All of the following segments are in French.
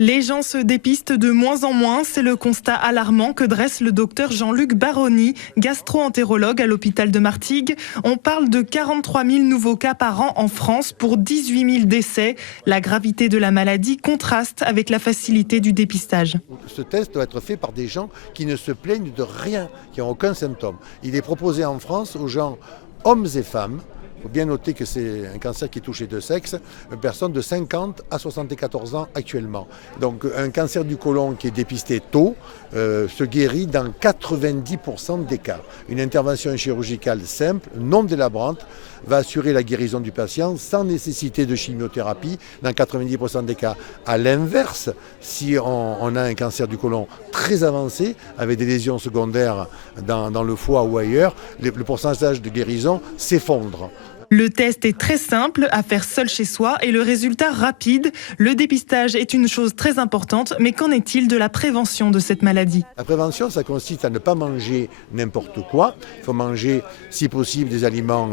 Les gens se dépistent de moins en moins, c'est le constat alarmant que dresse le docteur Jean-Luc Baroni, gastro-entérologue à l'hôpital de Martigues. On parle de 43 000 nouveaux cas par an en France pour 18 000 décès. La gravité de la maladie contraste avec la facilité du dépistage. Ce test doit être fait par des gens qui ne se plaignent de rien, qui n'ont aucun symptôme. Il est proposé en France aux gens, hommes et femmes. Il faut bien noter que c'est un cancer qui touche les deux sexes, une personne de 50 à 74 ans actuellement. Donc un cancer du côlon qui est dépisté tôt se guérit dans 90% des cas. Une intervention chirurgicale simple, non délabrante, va assurer la guérison du patient sans nécessité de chimiothérapie dans 90% des cas. À l'inverse, si on a un cancer du côlon très avancé, avec des lésions secondaires dans le foie ou ailleurs, le pourcentage de guérison s'effondre. Le test est très simple à faire seul chez soi et le résultat rapide. Le dépistage est une chose très importante, mais qu'en est-il de la prévention de cette maladie ? La prévention, ça consiste à ne pas manger n'importe quoi. Il faut manger, si possible, des aliments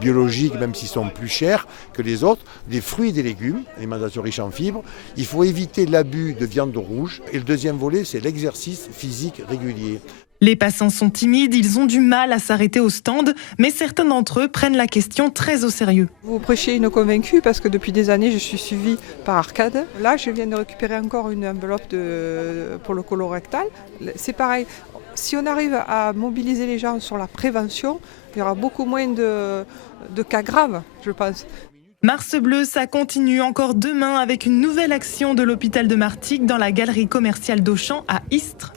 biologiques, même s'ils sont plus chers que les autres, des fruits et des légumes, alimentation riche en fibres. Il faut éviter l'abus de viande rouge. Et le deuxième volet, c'est l'exercice physique régulier. Les passants sont timides, ils ont du mal à s'arrêter au stand, mais certains d'entre eux prennent la question très au sérieux. Vous prêchez une convaincue parce que depuis des années, je suis suivie par Arcade. Là, je viens de récupérer encore une enveloppe pour le colorectal. C'est pareil, si on arrive à mobiliser les gens sur la prévention, il y aura beaucoup moins de cas graves, je pense. Mars Bleu, ça continue encore demain avec une nouvelle action de l'hôpital de Martigues dans la galerie commerciale d'Auchan à Istres.